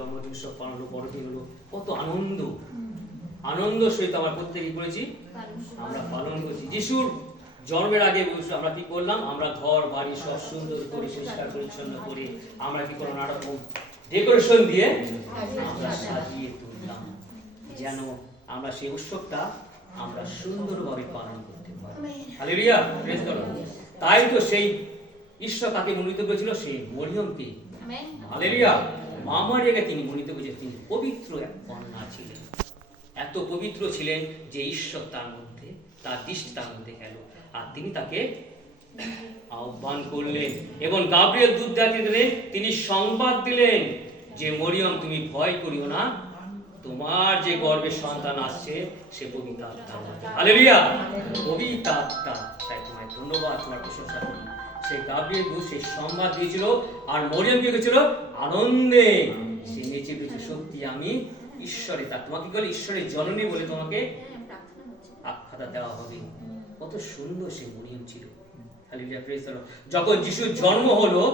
জন্মদিন উৎসব পালন হলো বড়দিন হলো। কত আনন্দ। আনন্দ সহিত আমরা প্রত্যেকে করেছি? আমরা পালন করছি। যিশুর জন্মের আগে আমরা কি করলাম? আমরা ঘর বাড়ি সব সুন্দর করে পরিষ্কার পরিচ্ছন্ন করে আমরা কি করলাম? নানা রকম ডেকোরেশন দিয়ে আমরা সাজিয়ে তুললাম। যেন আমরা সেই উৎসবটা আমরা সুন্দরভাবে পালন করতে পারি। তাই তো সেই ঈশ্বর তাকে মনোনীত করেছিল? সেই মরিয়মকে। হালেলুয়া মামারিয়াকে তিনি মনোনীত করেছিলেন তিনি পবিত্র এক কন্যা ছিলেন। এত পবিত্র ছিলেন যে ঈশ্বর তার মধ্যে, তার দৃষ্টি তার মধ্যে গেল। আর তিনি তাকে আহ্বান করলেন। এবং গাব্রিয়েল দুধ দিলেন, তিনি সংবাদ দিলেন যে, মরিয়ম, তুমি ভয় করিও না। তোমার যে গর্বের সন্তান আসছে, সে পবিত্র আত্মা হালেলুয়া পবিত্র আত্মা তাই তোমায় ধন্যবাদ, তোমার প্রশংসা করি। সেই গাব্রিয়েল দূত সেই সংবাদ দিয়েছিল আর মরিয়ম কি করেছিল? আনন্দে সে নেচে বেঁচে সত্যি আমি ঈশ্বরে তা তোমাকে কি বলে? ঈশ্বরের জননী বলে তোমাকে আখ্যাতা দেওয়া হবে। কত সুন্দর সে মরিয়ম ছিল। যখন যিশুর জন্ম হলো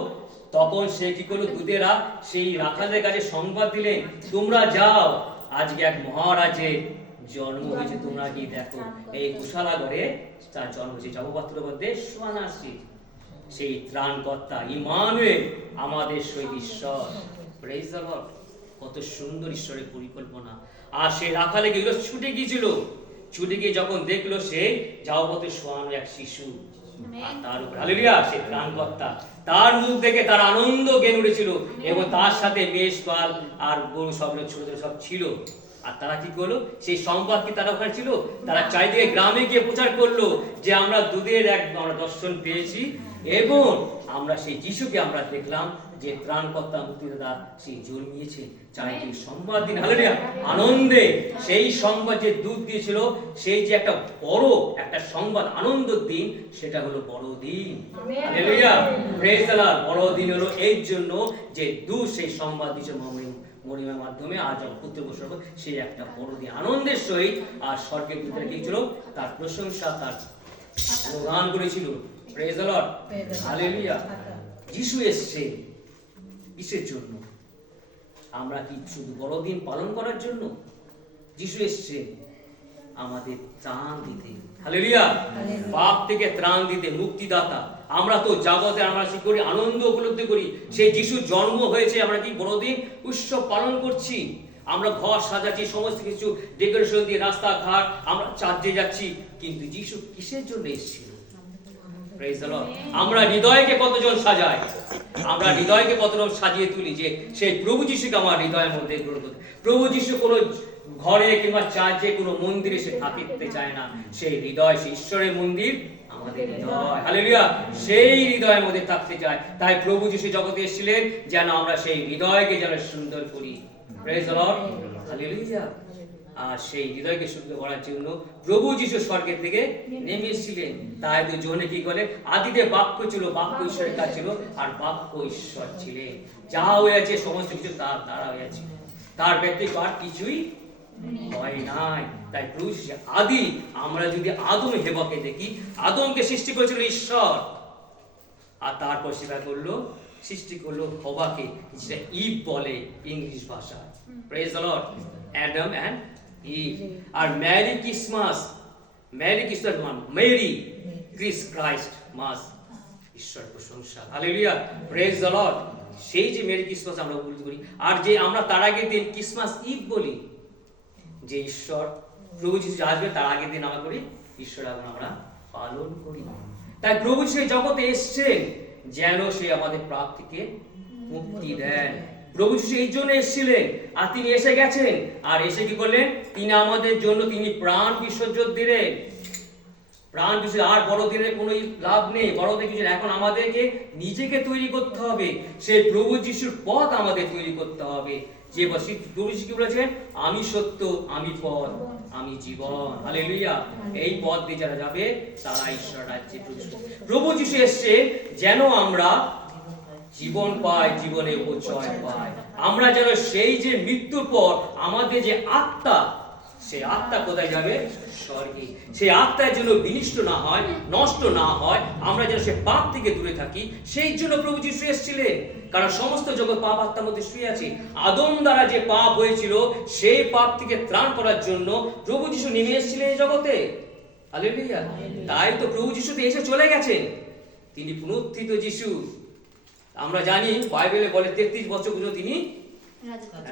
তখন সে কি করল? দুধেরা সেই রাখালদের কাছে সংবাদ দিলেন তোমরা যাও আজকে এক মহারাজের জন্ম হয়েছে তোমরা গিয়ে দেখো। এই কুশালাগড়ে তার জন্ম হয়েছে। জবপাত্র মধ্যে সোয়ান আসছে সেই ত্রাণকর্তা ইমানুয়েল, আমাদের সহিত ঈশ্বর। প্রেজ। কত সুন্দর ঈশ্বরের পরিকল্পনা। আর সে রাখালে গেল ছুটে গিয়েছিল। ছুটে গিয়ে যখন দেখল সে যাওপথে শোয়ানো এক শিশু। তার উপর হালেলুয়া সে ত্রাণকর্তা। তার মুখ দেখে তার আনন্দ জ্ঞান উঠেছিল। এবং তার সাথে মেষ পাল আর গরু সব ছোট সব ছিল। আর তারা কি করল? সেই সংবাদ কি তারা ওখানে ছিল? তারা চারিদিকে গ্রামে গিয়ে প্রচার করল যে আমরা দুধের এক আমরা দর্শন পেয়েছি। এবং আমরা সেই যিশুকে আমরা দেখলাম যে ত্রাণকর্তা মুক্তিদাতা সেই জন্মিয়েছে চারিদিকে সংবাদ দিন। হালেলুয়া আনন্দে সেই সংবাদ যে দুধ দিয়েছিল সেই যে একটা বড় একটা সংবাদ আনন্দের দিন সেটা হলো বড়দিন হালেলুয়া প্রেজ দ্য লর্ড বড়দিন হলো এই জন্য যে দুধ সেই সংবাদ দিয়েছে মরিয়ম মরিয়মের মাধ্যমে। যখন পুত্র বসে সেই একটা বড়দিন আনন্দের সহিত আর স্বর্গের দূতরা কি ছিল তার প্রশংসা তার গান করেছিল। প্রেজ দ্য লর্ড হালেলুয়া যিশু এসছে কিসের জন্য। আমরা কি শুধু বড়দিন পালন করার জন্য যিশু এসছে? আমাদের ত্রাণ দিতে। হালেলুয়া পাপ থেকে ত্রাণ দিতে মুক্তিদাতা। আমরা তো জগতে আমরা কি করি? আনন্দ উপলব্ধি করি। সেই যিশুর জন্ম হয়েছে আমরা কি বড়দিন উৎসব পালন করছি? আমরা ঘর সাজাচ্ছি সমস্ত কিছু ডেকোরেশন দিয়ে রাস্তাঘাট আমরা চার্জে যাচ্ছি। কিন্তু যিশু কিসের জন্য এসেছিল. আমরা হৃদয়কে কতজন সাজাই? আমরা হৃদয়কে কতজন সাজিয়ে তুলি যে সেই প্রভু যিশুকে আমার হৃদয়ের মধ্যে গ্রহণ করতে প্রভু যিশু কোনো ঘরে কিংবা চার্চে কোনো মন্দিরে সে থাকিতে চায় না। সেই হৃদয়, সেই ঈশ্বরের মন্দির সেই হৃদয়ের মধ্যে থাকতে চায়। তাই প্রভু যিশু জগতে এসেছিলেন যেন আমরা সেই হৃদয়কে যেন সুন্দর করি। হালেলুয়া আর সেই হৃদয়কে শুদ্ধ করার জন্য প্রভু যিশু স্বর্গের থেকে নেমে এসেছিলেন। তাই তো জোনে কি করে? আদিতে বাক্য ছিল, বাক্য ঈশ্বরের কাজ ছিল, আর বাক্য ঈশ্বর ছিলেন। যা হয়েছে সমস্ত কিছু তার দ্বারা হয়েছে তার ব্যক্তিগত আর কিছুই হয় নাই। তাই প্রভু আদি, আমরা যদি আদম হেবাকে দেখি, আদমকে সৃষ্টি করেছিল ঈশ্বর। আর তারপর সেটা করল? সৃষ্টি করল হবাকে, যেটা ইভ বলে ইংলিশ ভাষায়। Praise the lord Adam and R merry Christmas merry Christmas মান মেরি ক্রিস ক্রাইস্ট মাস ঈশ্বর প্রশংসা। হালেলুয়া প্রেজ দ্য লর্ড সেই যে মেরি ক্রিসমাস আমরা উপলব্ধি করি আর যে আমরা তার আগের দিন ক্রিসমাস ইভ বলি যে ঈশ্বর প্রভু যিশু আসবে তার আগের দিন আমরা করি ঈশ্বর আগমন আমরা পালন করি। তাই প্রভু সে জগতে এসছেন যেন সে আমাদের পাপ থেকে মুক্তি দেন। প্রভু যিশু এই জন্য এসেছিলেন। আর তিনি এসে গেছেন। আর এসে কি করলেন? তিনি আমাদের জন্য তিনি প্রাণ বিসর্জন দিলেন? প্রাণ বিসর্জন আর বড়দিনের কোনো লাভ নেই। বড়দিন কিছু এখন আমাদেরকে নিজেকে তৈরি করতে হবে। সেই প্রভু যিশুর পথ আমাদের তৈরি করতে হবে। যে প্রভু যিশু কি বলেছেন? আমি সত্য, আমি পথ, আমি জীবন। হালেলুয়া। এই পথ দিয়ে যারা যাবে, তারা ঈশ্বর রাজ্যে প্রভু যিশু এসছে যেন আমরা জীবন পাই জীবনে উপচয় পায়। আমরা যেন সেই যে মৃত্যুর পর আমাদের যে আত্মা সেই আত্মা কোথায় যাবে? স্বর্গে। সেই আত্মার যেন বিনিষ্ট না হয় নষ্ট না হয় আমরা যেন সে পাপ থেকে দূরে থাকি সেই জন্য প্রভু যিশু এসেছিলেন। কারণ সমস্ত জগৎ পাপ আত্মার মধ্যে শুয়ে আছে। আদম দ্বারা যে পাপ হয়েছিল সেই পাপ থেকে ত্রাণ করার জন্য প্রভু যিশু নেমে এসেছিলেন এই জগতে। তাই তো প্রভু যিশু এসে চলে গেছেন। তিনি পুনরুত্থিত যিশু। আমরা জানি বাইবেলে বলে তেত্রিশ বছর পর্যন্ত তিনি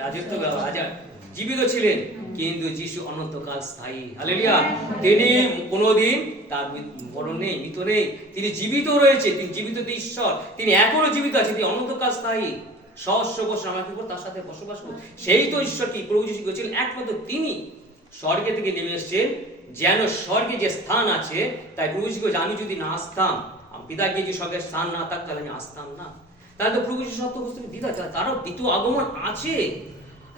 রাজত্ব। রাজা জীবিত ছিলেন কিন্তু যিশু অনন্তকাল স্থায়ী। হালেলুয়া। তিনি কোনোদিন তার মরণ নেই মৃত নেই। তিনি জীবিত রয়েছে তিনি জীবিত ঈশ্বর। তিনি এখনও জীবিত আছে তিনি অনন্তকাল স্থায়ী। সহস্র বছর আমরা করব তার সাথে বসবাস করব সেই তো ঈশ্বর কি প্রভু যিশু ছিলেন একমাত্র তিনি স্বর্গে থেকে নেমে এসেছেন। যেন স্বর্গে যে স্থান আছে তাই প্রভু যিশু আমি যদি না আসতাম পিতা গিয়ে যে স্বর্গের স্থান না থাকতো তাহলে আমি আসতাম না। তাহলে প্রভু যিশু সত্য বস্তু দিদা তারও দ্বিতীয় আগমন আছে।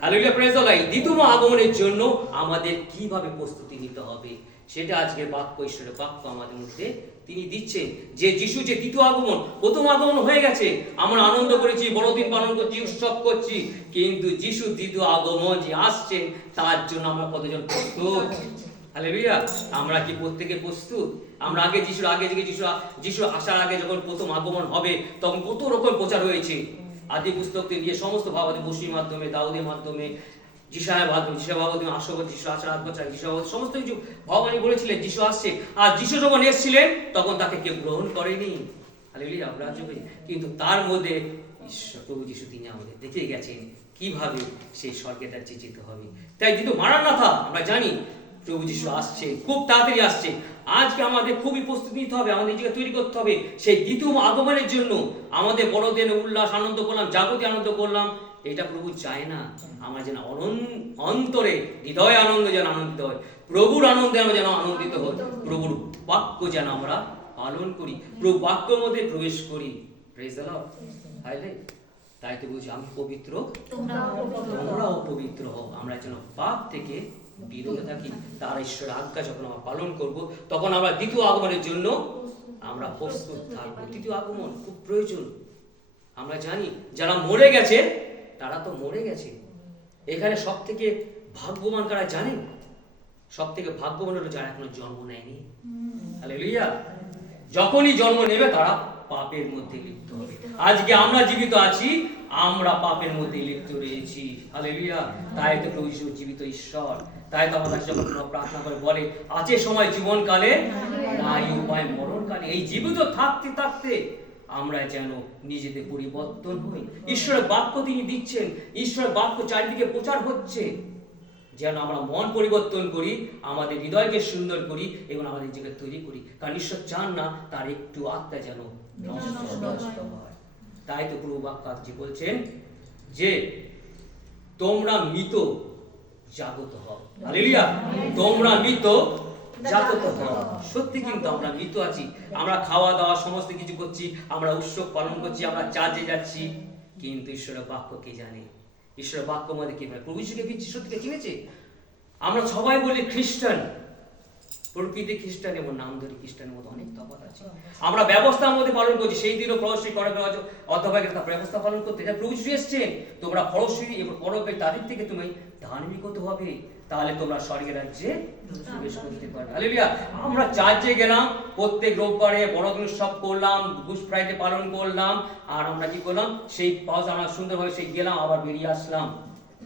Hallelujah praise the lord. দ্বিতীয় আগমনের জন্য আমাদের কীভাবে প্রস্তুতি নিতে হবে, সেটা আজকে বাক্য, ঈশ্বরের বাক্য আমাদের মধ্যে তিনি দিচ্ছেন। যে যিশু যে দ্বিতীয় আগমন, প্রথম আগমন হয়ে গেছে। আমরা আনন্দ করেছি, বড়দিন পালন করছি, উৎসব করছি। কিন্তু যিশু দ্বিতীয় আগমন যে আসছেন তার জন্য আমরা কতজন প্রস্তুত? হালেলুয়া, আমরা কি প্রত্যেকে প্রস্তুত? আমরা আগে যিশুর আগে থেকে যিশু যিশু আসার আগে যখন প্রথম আগমন হবে, তখন কত রকম প্রচার হয়েছে? আদি পুস্তক থেকে সমস্ত ভাবাদি বসির মাধ্যমে, দাউদের মাধ্যমে যিশায়ের মাধ্যমে যিশা বাবুদের আসব যিশু আসার আগ বছর যিশু বাবু সমস্ত কিছু ভগবানই বলেছিলেন, যিশু আসছে। আর যিশু যখন এসেছিলেন, তখন তাকে কেউ গ্রহণ করেনি। হালেলুয়া, আমরা কিন্তু তার মধ্যে ঈশ্বর, প্রভু যিশু, তিনি আমাদের দেখে গেছেন। কীভাবে সেই স্বর্গে তার যেতে হবে? তাই কিন্তু মারার কথা আমরা জানি প্রভু যিশু আসছে খুব তাড়াতাড়ি আসছে। আজকে আমাদের খুবই প্রস্তুতি নিতে হবে আমাদের নিজেকে তৈরি করতে হবে। সেই দ্বিতীয় আগমনের জন্য আমাদের বড়দিন উল্লাস আনন্দ করলাম জাগতি আনন্দ করলাম। এটা প্রভু চায় না আমার যেন অন্তরে হৃদয় আনন্দ যেন আনন্দিত হয়। প্রভুর আনন্দে আমরা যেন আনন্দিত হই। প্রভুর বাক্য যেন আমরা পালন করি। প্রভু বাক্যের মধ্যে প্রবেশ করি। হাইলে তাই তো বলছি আমি পবিত্র তোমরাও পবিত্র হও। আমরা যেন পাপ থেকে বিরত থাকি, তার ঈশ্বর আজ্ঞা যখন আমরা পালন করব, তখন আমরা দ্বিতীয় আগমনের জন্য আমরা প্রস্তুত থাকব। দ্বিতীয় আগমন খুব প্রয়োজন। আমরা জানি, যারা মরে গেছে, তারা তো মরে গেছে। এখানে সব থেকে ভাগ্যবান কারা জানেন? সব থেকে ভাগ্যবান হলো যারা এখনও জন্ম নেয়নি। হালেলুয়া। যখনই জন্ম নেবে, তারা পাপের মধ্যে লিপ্ত হবে। আজকে আমরা জীবিত আছি, আমরা পাপের মধ্যে লিপ্ত রয়েছি। হালেলুয়া। তাই তো প্রভু জীবিত ঈশ্বর। তাই তো আমাদের যখন প্রার্থনা করে বলে, আছে সময় জীবনকালে নাই উপায় মরণকালে, এই জীবিত থাকতে থাকতে আমরা যেন নিজেদের পরিবর্তন হই। ঈশ্বরের বাক্য তিনি দিচ্ছেন, ঈশ্বরের বাক্য চারিদিকে প্রচার হচ্ছে। যেন আমরা মন পরিবর্তন করি, আমাদের হৃদয়কে সুন্দর করি এবং আমাদের নিজেকে তৈরি করি। কারণ ঈশ্বর চান না, তার একটু আত্মা যেন তাই তো প্রভু বাক্য বলছেন যে, তোমরা মৃত জাগত হও। হালেলুয়া। তোমরা মৃত জাগত হও। সত্যি কিন্তু আমরা মৃত আছি। আমরা খাওয়া দাওয়া সমস্ত কিছু করছি আমরা উৎসব পালন করছি আমরা চার্জে যাচ্ছি। কিন্তু ঈশ্বরের বাক্য কে জানে? ঈশ্বরের বাক্য আমাদের কি প্রভু যিশুকে কি সত্যিকে চিনেছে আমরা সবাই বলি খ্রিস্টান। প্রকৃতি খ্রিস্টান এবং নামধরি খ্রিস্টানের মধ্যে অনেক তফাৎ আছে। আমরা ব্যবস্থার মধ্যে পালন করছি সেই দিনও ফলশ্রী করে অথবা তার ব্যবস্থা পালন করতে। যা প্রভু এসছেন তোমরা ফলশ্রী এবং পরবে তাদের থেকে তুমি ধার্মিক হতে হবে তাহলে তোমরা স্বর্গের রাজ্যে প্রবেশ করতে পারবে। হালেলুয়া আমরা চার্চে গেলাম প্রত্যেক রোববারে বড়দিন উৎসব করলাম গুড ফ্রাইডে পালন করলাম আর আমরা কি করলাম সেই পাওয়া আমরা সুন্দরভাবে সেই গেলাম আবার বেরিয়ে আসলাম।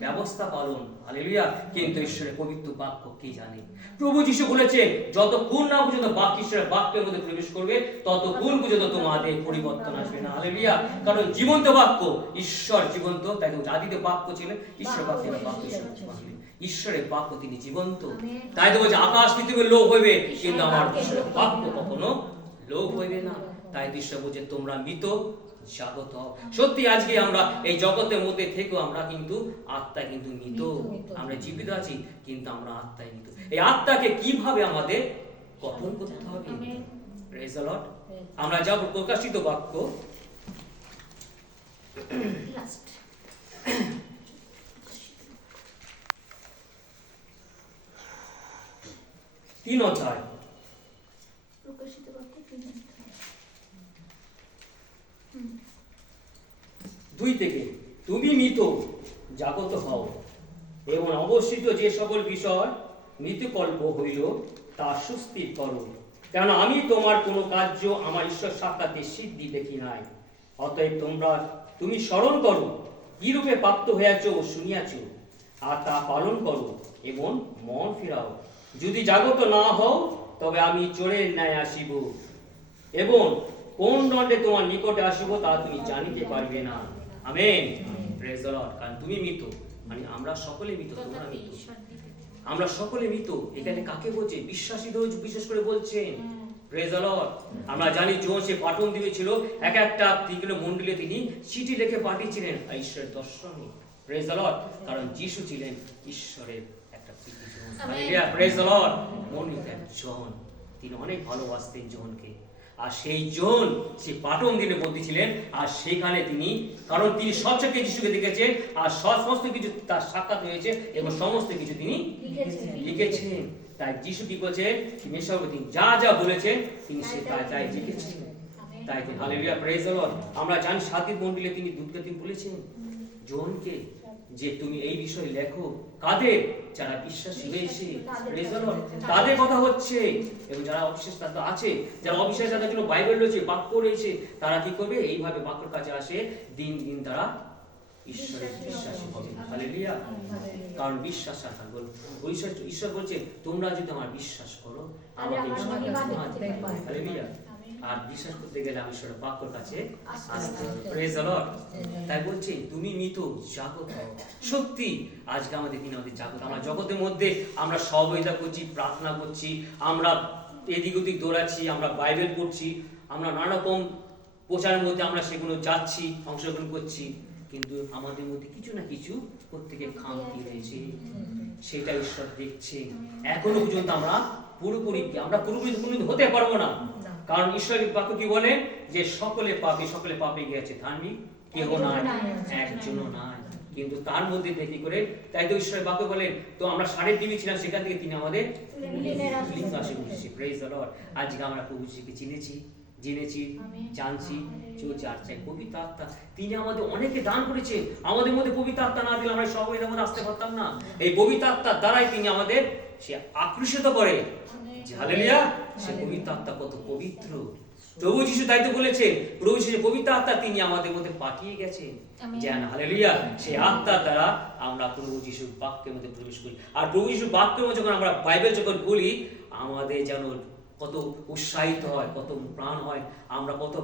ব্যবস্থা পালন, হালেলুয়া, কিন্তু ঈশ্বরের পবিত্র বাক্য কি জানে? প্রভু যিশু বলেছেন, যতক্ষণ না পর্যন্ত বাক্য ঈশ্বরের বাক্যের মধ্যে প্রবেশ করবে, ততক্ষণ পর্যন্ত তোমাদের পরিবর্তন আসবে না। হালেলুয়া। কারণ জীবন্ত বাক্য, ঈশ্বর জীবন্ত, তাই তো আদিতে বাক্য ছিলেন ঈশ্বর বাক্য বাক্য ঈশ্বর। ঈশ্বরের বাক্য তিনি জীবন্ত। তাই তো বলছে, আকাশ পৃথিবীর লোক হইবে, কিন্তু আমার ঈশ্বরের বাক্য কখনো লোক হইবে না। তাই ঈশ্বর বলছে, তোমরা মৃত হও। সত্যি আজকে আমরা এই জগতের মধ্যে থেকেও আমরা কিন্তু আত্মা কিন্তু মৃত। আমরা জীবিত আছি কিন্তু আমরা আত্মায় মৃত। এই আত্মাকে কীভাবে আমাদের গঠন করতে হবে? Lord. আমরা যাব প্রকাশিত বাক্য। তিন অধ্যায়। প্রকাশিত বাক্য তিন অধ্যায়। দুই থেকে, তুমি মৃত জাগত হও। এবং অবস্থিত যে সকল বিষয় মৃতকল্প হইল, তা সুস্থির করো। কেন আমি তোমার কোনো কার্য আমার ঈশ্বর সাক্ষাতে সিদ্ধি দেখি নাই। অতএব তোমরা, তুমি স্মরণ করো, কিরূপে প্রাপ্ত হইয়াছ ও শুনিয়াছ, আর তা পালন করো এবং মন ফিরাও। যদি জাগত না হও, তবে আমি চোরের ন্যায় আসিব। এবং কোন দণ্ডে তোমার নিকটে আসিব তা তুমি জানিতে পারবে না। আমেন। প্রেজ দ্য লর্ড কারণ তুমি মৃত মানে আমরা সকলে মৃত তোমরা মৃত। আমরা সকলে মৃত এখানে কাকে বলছে? বিশ্বাসীদের বিশেষ করে বলছেন। প্রেজ দ্য লর্ড আমরা জানি জোন সে পাটন দ্বীপে ছিল এক একটা তীক্ষ্ণ মণ্ডলে তিনি চিঠি লিখে পাঠিয়েছিলেন। ঈশ্বরের দর্শনে। প্রেজ দ্য লর্ড কারণ যিশু ছিলেন ঈশ্বরের একটা প্রেজ দ্য লর্ড মনোনীত এক জন। তিনি অনেক ভালোবাসতেন জনকে। আর সেই জন সেই পাটন দিনের মধ্যে ছিলেন আর সেখানে তিনি কারণ তিনি সবচেয়ে যিশুকে দেখেছেন আর সমস্ত কিছু তার সাক্ষাৎ হয়েছে এবং সমস্ত কিছু তিনি লিখেছেন। তাই যিশু কি বলছেন? মেশাবে তিনি যা যা বলেছেন তিনি সে তাই তাই লিখেছেন। তাই তিনি হালেলুয়া প্রেজ আমরা জানি সাতির মন্ডলে তিনি দূতকে তিনি বলেছেন। জনকে যে তুমি এই বিষয়ে লেখো কাদের? যারা বিশ্বাসী হয়েছে তাদের কথা হচ্ছে। এবং যারা অবিশ্বাস তারা আছে। যারা অবিশ্বাস তাদের জন্য বাইবেল রয়েছে বাক্য রয়েছে। তারা কি করবে? এইভাবে বাক্যর কাছে আসে। দিন দিন তারা ঈশ্বরের বিশ্বাসী হবে। হালেলুয়া। কারণ বিশ্বাস রাখা বল ঈশ্বর ঈশ্বর বলছে তোমরা যদি আমার বিশ্বাস করো আমাকে। হালেলুয়া। আর বিশ্বাস করতে গেলে আমি ঈশ্বরের বাক্যর কাছে তাই বলছে তুমি মৃত জাগত সত্যি আজকে আমাদের দিন আমাদের জাগত আমরা জগতের মধ্যে আমরা সহযোগিতা করছি প্রার্থনা করছি আমরা এদিক ওদিক দৌড়াচ্ছি আমরা বাইবেল পড়ছি আমরা নানা রকম প্রচারের মধ্যে আমরা সেগুলো যাচ্ছি অংশগ্রহণ করছি কিন্তু আমাদের মধ্যে কিছু না কিছু প্রত্যেকে খামতি রয়েছে। সেটা ঈশ্বর দেখছে। এখনও পর্যন্ত আমরা পুরোপুরি আমরা পুরোপুরি হতে পারব না। কারণ ঈশ্বরের বাক্য কি বলে? যে সকলে পাপে সকলে পাপে গিয়েছে। ধার্মিক কেহ নাই। একজনও নাই। কিন্তু তার মধ্যে দেখি করে? তাই তো ঈশ্বরের বাক্য বলেন তো আমরা সাড়ে টিভি ছিলাম সেখান থেকে তিনি আমাদের আজকে আমরা প্রভু যিশুকে চিনেছি জেনেছি জানছি চলছে আর চাই পবিত্র আত্মা। তিনি আমাদের অনেকে দান করেছে। আমাদের মধ্যে পবিত্র আত্মা না দিলে আমরা সবাই মধ্যে আসতে পারতাম না। এই পবিত্র আত্মার দ্বারাই তিনি আমাদের সে আকর্ষিত করে। হালেলুয়া সে পবিত্র আত্মা কত পবিত্র। প্রভু যিশু তাই তো প্রভু যিশু পবিত্র আত্মা তিনি আমাদের মধ্যে পাঠিয়ে গেছেন। যেন হালেলুয়া সেই আত্মার দ্বারা আমরা প্রভু যিশুর বাক্যের মধ্যে প্রবেশ করি। আর প্রভু যিশুর বাক্যের মধ্যে যখন আমরা বাইবেল যখন বলি আমাদের যেন কত উৎসাহিত হয় কত প্রাণ হয় আমরা কত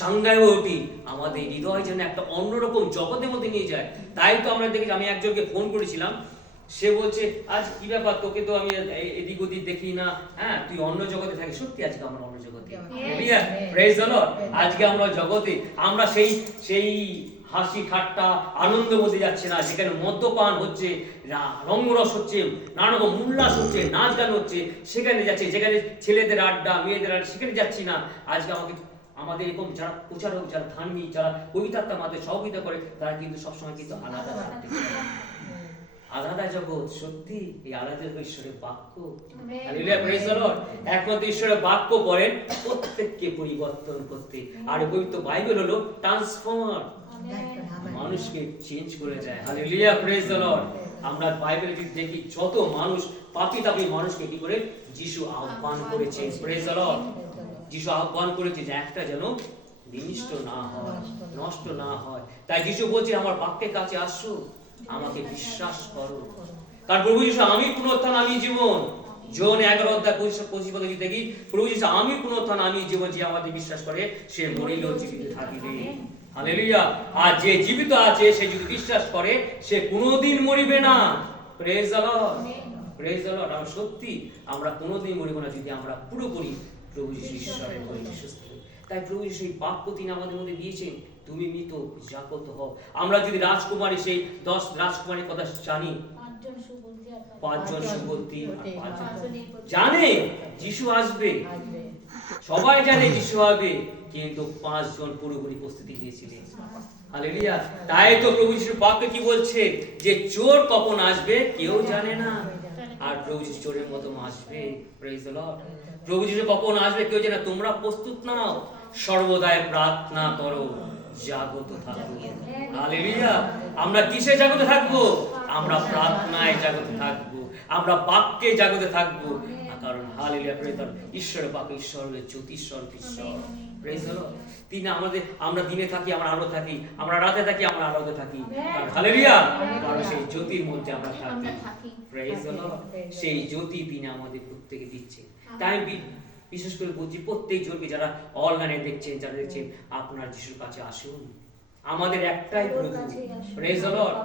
চাঙ্গায় হয়ে উঠি আমাদের হৃদয় যেন একটা অন্যরকম জগতের মধ্যে নিয়ে যায়। তাই তো আমরা দেখি আমি একজনকে ফোন করেছিলাম সে বলছে আজ কি ব্যাপার? তোকে তো আমি এদিক ওদিক দেখি না। হ্যাঁ তুই অন্য জগতে থাকিস। সত্যি আজকে আমরা অন্য জগতে। প্রেজ আজকে আমরা জগতে আমরা সেই সেই হাসি ঠাট্টা আনন্দের মধ্যে যাচ্ছে না। যেখানে মদ্যপান হচ্ছে রা- রঙ্গরস হচ্ছে নানা রকম উল্লাস হচ্ছে নাচ গান হচ্ছে সেখানে যাচ্ছে। যেখানে ছেলেদের আড্ডা মেয়েদের আড্ডা সেখানে যাচ্ছি না। আজকে আমাকে আমাদের এরকম যারা প্রচারক যারা ধার্মিক যারা কবিতাত্মা মাদের সহযোগিতা করে তারা কিন্তু সবসময় কিন্তু আলাদা। আলাদা জগৎ সত্যি এই আলাদা ঈশ্বরের বাক্য। একমাত্র ঈশ্বরের বাক্য বলেন প্রত্যেককে পরিবর্তন করতে। আর পবিত্র বাইবেল হলো ট্রান্সফর্মার মানুষকে চেঞ্জ করে দেয়। হালেলুয়া প্রেজ দ্য লর্ড আমরা বাইবেলে যদি দেখি যত মানুষ পাপি তাপি মানুষকে কি করে? যিশু আহ্বান করেছে। প্রেজ দ্য লর্ড যিশু আহ্বান করেছে যে একটা যেন বিনিষ্ট না হয়। নষ্ট না হয়। তাই যিশু বলছে আমার বাক্যের কাছে আসো। আমাকে বিশ্বাস করো। কারণ প্রভু যিশু, আমি পুনরুত্থান, আমি জীবন। জন এগারো অধ্যায় পঁচিশ পঁচিশ পদে যদি দেখি প্রভু যিশু, আমি পুনরুত্থান, আমি জীবন, যে আমাদের বিশ্বাস করে, সে মরিলেও জীবিত থাকিবে। হালেলুয়া। আর যে জীবিত আছে, সে যদি বিশ্বাস করে, সে কোনোদিন মরিবে না। প্রেজ লর্ড প্রেজ লর্ড আমরা সত্যি, আমরা কোনোদিন মরিব না যদি আমরা পুরোপুরি প্রভু যিশু ঈশ্বরের করি তাই প্রভু যিশু এই বাক্য তিনি আমাদের মধ্যে দিয়েছেন তুমি মৃত জাগত হও। আমরা যদি রাজকুমারী সেই দশ রাজকুমারীর কথা জানি পাঁচজন। জানে যিশু আসবে। সবাই জানে যিশু কিন্তু পাঁচজন পুরোপুরি নিয়েছিলেন। হালেলুয়া। তাই তো প্রভু যিশুর বাক্য কি বলছে যে চোর কখন আসবে কেউ জানে না। আর প্রভু যিশু চোরের মতো আসবে। প্রেজ দ্য লর্ড প্রভু যিশু কখন আসবে কেউ জানে তোমরা প্রস্তুত নাও। সর্বদাই প্রার্থনা করো জাগত থাকো। হালেলুয়া। আমরা কিসে জাগত থাকব? আমরা প্রার্থনায় জাগতে থাকব। আমরা বাক্যে জাগতে থাকব। কারণ হালেলুয়া প্রেজ ঈশ্বরের বাক্য ঈশ্বর হলো জ্যোতিশ্বর ঈশ্বর তিনি আমাদের, আমরা দিনে থাকি, আমরা আলো থাকি। আমরা রাতে থাকি, আমরা আলোতে থাকি। হালেলুয়া। কারণ সেই জ্যোতির মধ্যে আমরা থাকি। সেই জ্যোতি তিনি আমাদের প্রত্যেকে দিচ্ছে। তাই বিশেষ করে বলছি প্রত্যেক জনকে যারা অনলাইনে দেখছেন যারা দেখছেন আপনার যিশুর কাছে আসুন। আমাদের একটাই প্রভু। প্রেজ লর্ড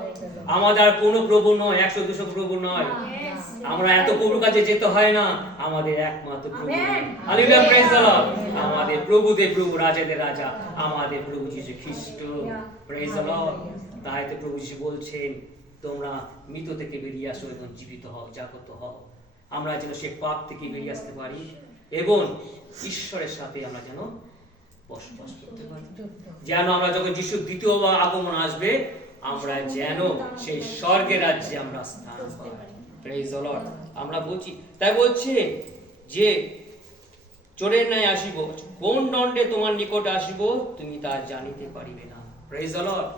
আমাদের আর কোনো প্রভু নয় একশো দুশো প্রভু নয়। আমরা এত প্রভুর কাছে যেতে হয় না আমাদের একমাত্র প্রভু. হালেলুয়া প্রেজ দ্য লর্ড আমাদের প্রভুদের প্রভু রাজাদের রাজা। আমাদের প্রভু যিশু খ্রিস্ট। প্রেজ দ্য লর্ড তাই তো প্রভু যিশু বলছেন তোমরা মৃত থেকে বেরিয়ে আসো এবং জীবিত হও জাগত হও। আমরা যেন সে পাপ থেকে বেরিয়ে আসতে পারি। এবং ঈশ্বরের সাথে আমরা যেন বসবাস করতে পারি। যেন আমরা যখন যিশুর দ্বিতীয় আগমন আসবে আমরা যেন সেই স্বর্গের রাজ্যে আমরা স্থান পাই। প্রেজ আমরা বলছি তাই বলছে যে চোরের ন্যায় আসিব কোন দণ্ডে তোমার নিকট আসিব তুমি তা জানিতে পারিবে না। প্রেজ লর্ড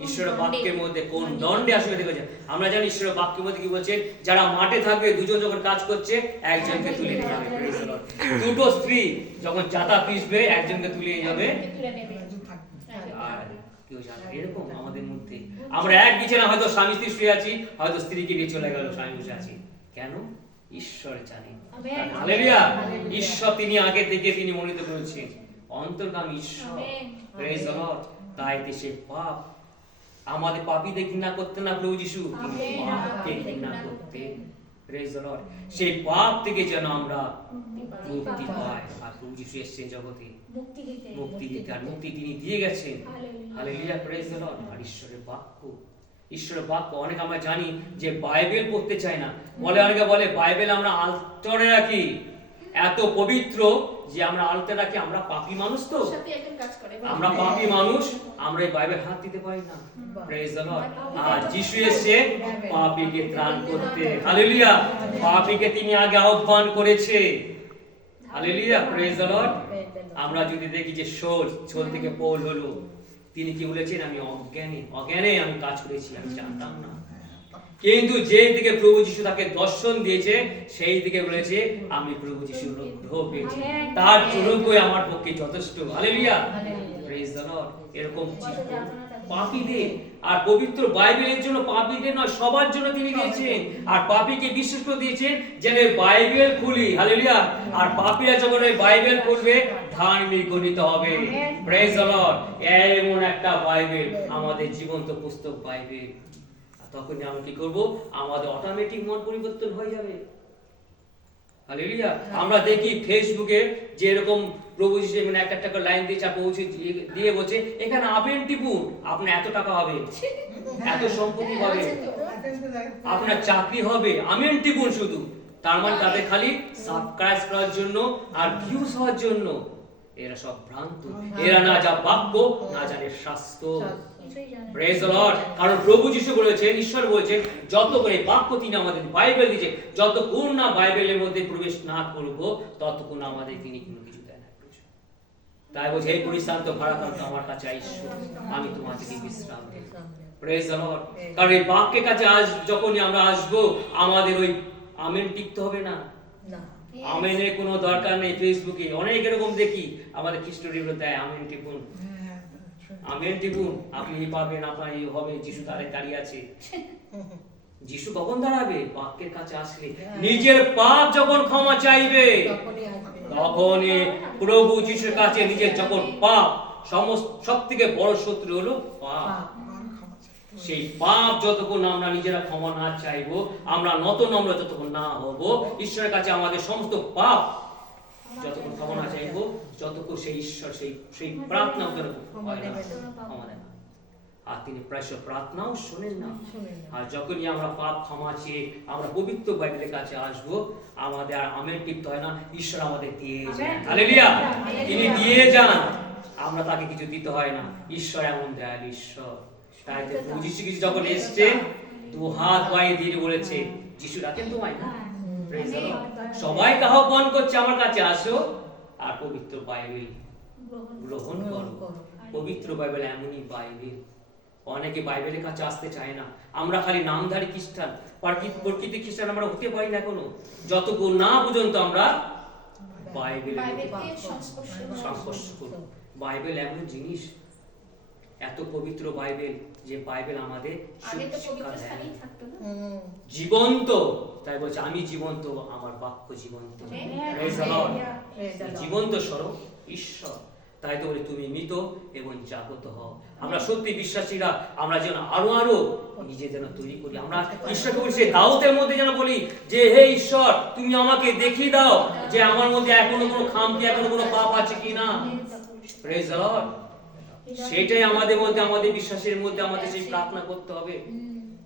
ঈশ্বরের বাক্যের মধ্যে কোন দণ্ডে আসবে দেখবে আমরা জানি ঈশ্বরের বাক্যের মধ্যে কি বলছেন যারা মাঠে থাকবে দুজন যখন কাজ করছে একজনকে তুলে নিয়ে যাবে। লর্ড দুটো স্ত্রী যখন চাতা পিসবে একজনকে তুলে নিয়ে যাবে। আর কেউ জানে এরকম আমাদের মধ্যে। আমরা এক বিছানা হয়তো স্বামী স্ত্রী শুয়ে আছি হয়তো স্ত্রীকে নিয়ে চলে গেল স্বামী বসে আছি। কেন? ঈশ্বর আমেন। হালেলুয়া। ঈশ্বর তিনি আগে থেকে তিনি মনোনীত করেছেন। অন্তর্গামী ঈশ্বর। তাই সে পাপ আমাদের পাপীদের ঘৃণা করতে না প্রভু যিশু? পাপকে ঘৃণা লর্ড সেই পাপ থেকে যেন আমরা মুক্তি পাই। আর প্রভু যিশু এসেছেন জগতে। মুক্তি দিতে আর মুক্তি তিনি দিয়ে গেছেন। হালেলুয়া। প্রেজ দ্য লর্ড আর ঈশ্বরের বাক্য। ঈশ্বরের বাক্য অনেক আমরা জানি যে বাইবেল পড়তে চাই না। বলে অনেকে বলে বাইবেল আমরা আলতরে রাখি। এত পবিত্র যে আমরা আলতে রাখি আমরা পাপী মানুষ তো। আমরা পাপী মানুষ আমরা এই বাইবেল হাত দিতে পারি না। প্রেজ দ্য লর্ড আর যিশু এসে পাপীকে ত্রাণ করতে। হালেলুয়া পাপীকে তিনি আগে আহ্বান করেছে। হালেলুয়া প্রেজ দ্য লর্ড আমরা যদি দেখি যে শোল শোল থেকে পৌল হলো তিনি কি বলেছেন আমি অজ্ঞানী অজ্ঞানে আমি কাজ করেছি আমি জানতাম না। কিন্তু যে দিকে প্রভু যিশু তাকে দর্শন দিয়েছে, সেই দিকে বলেছে আমি প্রভু যিশুর অনুগ্রহ পেয়েছি তার অনুগ্রহ আমার পক্ষে যথেষ্ট। হালেলুয়া প্রেজ দ্য লর্ড এরকম পাপীদের আর পবিত্র বাইবেলের জন্য পাপীদের নয়, সবার জন্য তিনি দিয়েছেন। আর পাপীকে বিশেষ করে দিয়েছেন যেন বাইবেল খুলি। হালেলুয়া আর পাপীরা যখন ওই বাইবেল খুলবে, ধার্মিক গণিত হবে। প্রেজ দ্য লর্ড এমন একটা বাইবেল আমাদের জীবন্ত পুস্তক বাইবেল। তখন আমরা কি করব? আমাদের অটোমেটিক মন পরিবর্তন হয়ে যাবে। হালেলুয়া আমরা দেখি ফেসবুকে যে এরকম প্রভু যিশু মানে একটা টাকা লাইন দিয়েছে পৌঁছে দিয়ে- বলছে এখানে আবেন টিপুন আপনার এত টাকা হবে এত সম্পত্তি হবে আপনার চাকরি হবে আমেন টিপুন শুধু। তার মানে তাদের খালি সাবস্ক্রাইব করার জন্য আর ভিউজ হওয়ার জন্য। এরা সব ভ্রান্ত। এরা না যা বাক্য না জানে স্বাস্থ্য। প্রেজ দ্য লর্ড কারণ প্রভু যিশু বলেছেন ঈশ্বর বলেছেন যত করে বাক্য তিনি আমাদের বাইবেল দিয়েছে যতক্ষণ না বাইবেলের মধ্যে প্রবেশ না করব ততক্ষণ আমাদের তিনি কোনো কিছু দেয় না। তাই বলছে এই পরিশ্রান্ত আমার কাছে ঈশ্বর আমি তোমাদেরকে বিশ্রাম দেব প্রেজ দ্য লর্ড কারণ এই বাক্যের কাছে আজ যখনই আমরা আসব আমাদের ওই আমেন টিকতে হবে না। আমেনের কোনো দরকার নেই ফেসবুকে অনেক এরকম দেখি আমাদের খ্রিস্টীয় দেয় আমেন টিপুন। আমেন টিপুন আপনি পাবেন আপনার এই হবে যিশু তারে দাঁড়িয়ে আছে। যিশু কখন দাঁড়াবে? বাক্যের কাছে আসলে। নিজের পাপ যখন ক্ষমা চাইবে তখনই প্রভু যিশুর কাছে নিজের যখন পাপ সমস্ত সব থেকে বড় শত্রু হলো পাপ। সেই পাপ যতক্ষণ আমরা নিজেরা ক্ষমা না চাইব আমরা নত নম্র যতক্ষণ না হব ঈশ্বরের কাছে আমাদের সমস্ত পাপ যতক্ষণ ক্ষমা চাইব যতক্ষণ সেই ঈশ্বর সেই সেই প্রার্থনা আমাদের হয় না, ক্ষমা দেয় আর তিনি প্রায় প্রার্থনাও শোনেন না। আর যখনই আমরা পাপ ক্ষমা চেয়ে আমরা পবিত্র বাইবেলের কাছে আসব আমাদের আর আমের টিপতে হয় না। ঈশ্বর আমাদের দিয়ে যান। হালেলুয়া। তিনি দিয়ে যান। আমরা তাকে কিছু দিতে হয় না। ঈশ্বর এমন দয়ালু ঈশ্বর। তাই প্রভু যিশু কিছু যখন এসছে দু হাত বাড়িয়ে দিয়ে বলেছে যিশু রাখেন তোমায় না? Lord. সবাইকে আহ্বান করছে আমার কাছে আসো। আর পবিত্র বাইবেল। গ্রহণ করো। পবিত্র বাইবেল এমনই বাইবেল। অনেকে বাইবেলের কাছে আসতে চায় না। আমরা খালি নামধারী খ্রিস্টান। প্রকৃতি খ্রিস্টান আমরা হতে পারি না এখনও। যতক্ষণ না পর্যন্ত আমরা করা। সংস্পর্শ করব। বাইবেল এমন জিনিস এত পবিত্র বাইবেল যে বাইবেল আমাদের আগে তো শিক্ষা পবিত্র দেয়। স্থানেই থাকতো না। হুম। জীবন্ত। তাই বলছে আমি জীবন্ত আমার বাক্য জীবন্ত. জীবন্ত স্বরূপ ঈশ্বর। তাই তো বলি তুমি মৃত এবং জাগত হও। আমরা সত্যি বিশ্বাসীরা আমরা যেন আরও আরও নিজে যেন তৈরি করি। আমরা ঈশ্বরকে বলি সেই দাওতের মধ্যে যেন বলি যে হে ঈশ্বর তুমি আমাকে দেখিয়ে দাও যে আমার মধ্যে এখনও কোনো খামতি এখনও কোনো পাপ আছে কি না প্রেজ লর্ড সেটাই আমাদের মধ্যে আমাদের বিশ্বাসের মধ্যে আমাদের সেই প্রার্থনা করতে হবে।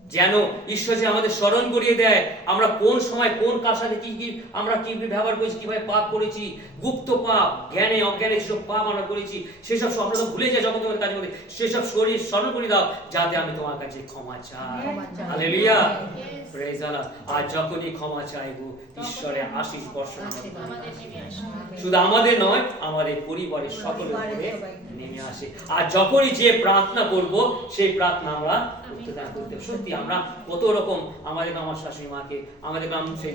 যেন ঈশ্বর যে আমাদের স্মরণ করিয়ে দেয় আমরা কোন সময় কোন কার সাথে কি কি আমরা কি ব্যবহার করেছি কীভাবে পাপ করেছি গুপ্ত পাপ জ্ঞানে অজ্ঞানে যেসব পাপ আমরা করেছি সেসব সব আমরা ভুলে যাই যখন তোমার কাজের মধ্যে সেসব শরীর স্মরণ করে দাও যাতে আমি তোমার কাছে ক্ষমা চাই। ক্ষমা হালেলুয়া প্রেজ আল্লাহ আর যখনই ক্ষমা চাইব ঈশ্বরের আশীষ বর্ষণ শুধু আমাদের নয় আমাদের পরিবারের সকলের উপরে। নেমে আসে। আর যখনই যে প্রার্থনা করব সেই প্রার্থনা আমরা করতে সত্যি আমরা কত রকম আমাদের আমার শাশুড়ি মাকে আমাদের গ্রাম সেই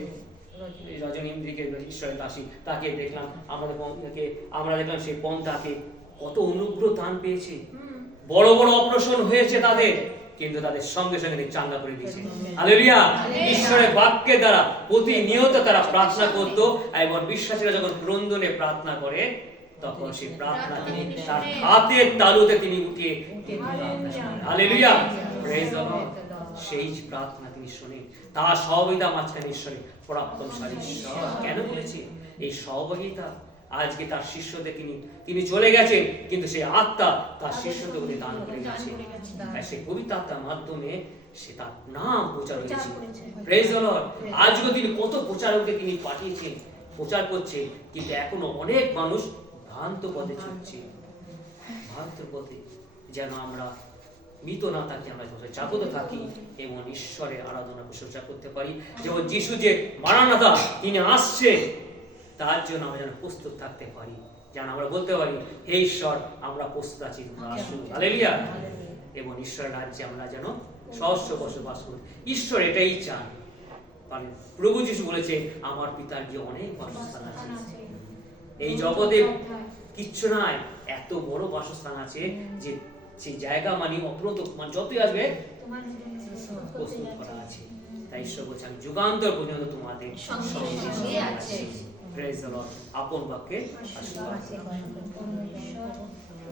রজনীন্দ্রিকে ঈশ্বরের দাসী তাকে দেখলাম আমাদের পন্থাকে আমরা দেখলাম সেই পন্থাকে কত অনুগ্রহ দান পেয়েছে। বড় বড় অপারেশন হয়েছে তাদের কিন্তু তাদের সঙ্গে সঙ্গে চাঙ্গা করে দিয়েছে। হালেলুয়া ঈশ্বরের বাক্যের দ্বারা প্রতিনিয়ত তারা প্রার্থনা করত এবং বিশ্বাসীরা যখন ক্রন্দনে প্রার্থনা করে তখন সেই প্রার্থনা তিনি তার হাতের তালুতে তিনি উঠিয়ে হালেলুয়া। Praise the Lord. সেই প্রার্থনা তিনি শোনেন তার সহযোগিতা মাঝখানে ঈশ্বরে প্রাপ্তশালী ঈশ্বর। কেন বলেছে? এই সহযোগিতা আজকে তার শিষ্যদের তিনি তিনি চলে গেছেন কিন্তু সেই আত্মা তার শিষ্যদের মধ্যে দান করে দান গেছে তাই সেই পবিত্র আত্মার মাধ্যমে সে তার নাম প্রচার হয়েছে। প্রেজ দ্য লর্ড আজকে তিনি কত প্রচারককে তিনি পাঠিয়েছেন প্রচার করছে কিন্তু এখনও অনেক মানুষ ভ্রান্ত। পথে চলছে ভ্রান্ত পথে যেন আমরা মৃত না থাকি আমরা জাগত থাকি এবং ঈশ্বরের আরাধনা প্রশংসা করতে পারি। যেমন যিশু যে মারানাথা তিনি আসছে তার জন্য আমরা যেন প্রস্তুত থাকতে পারি। যেন আমরা বলতে পারি হে ঈশ্বর আমরা প্রস্তুত আছি তোমরা আসুন। হালেলুয়া। এবং ঈশ্বরের রাজ্যে আমরা যেন সহস্র বসবাস করি। ঈশ্বর এটাই চান। প্রভু যিশু বলেছে আমার পিতার গিয়ে অনেক বাসস্থান আছে। এই জগতে কিচ্ছু নাই। এত বড় বাসস্থান আছে যে সেই জায়গা মানে অপ্রত মানে যতই আসবে প্রস্তুত করা আছে। তাই ঈশ্বর বলছে আমি যুগান্তর পর্যন্ত তোমাদের সঙ্গে আছি। আপন বাক্যে আশীর্বাদ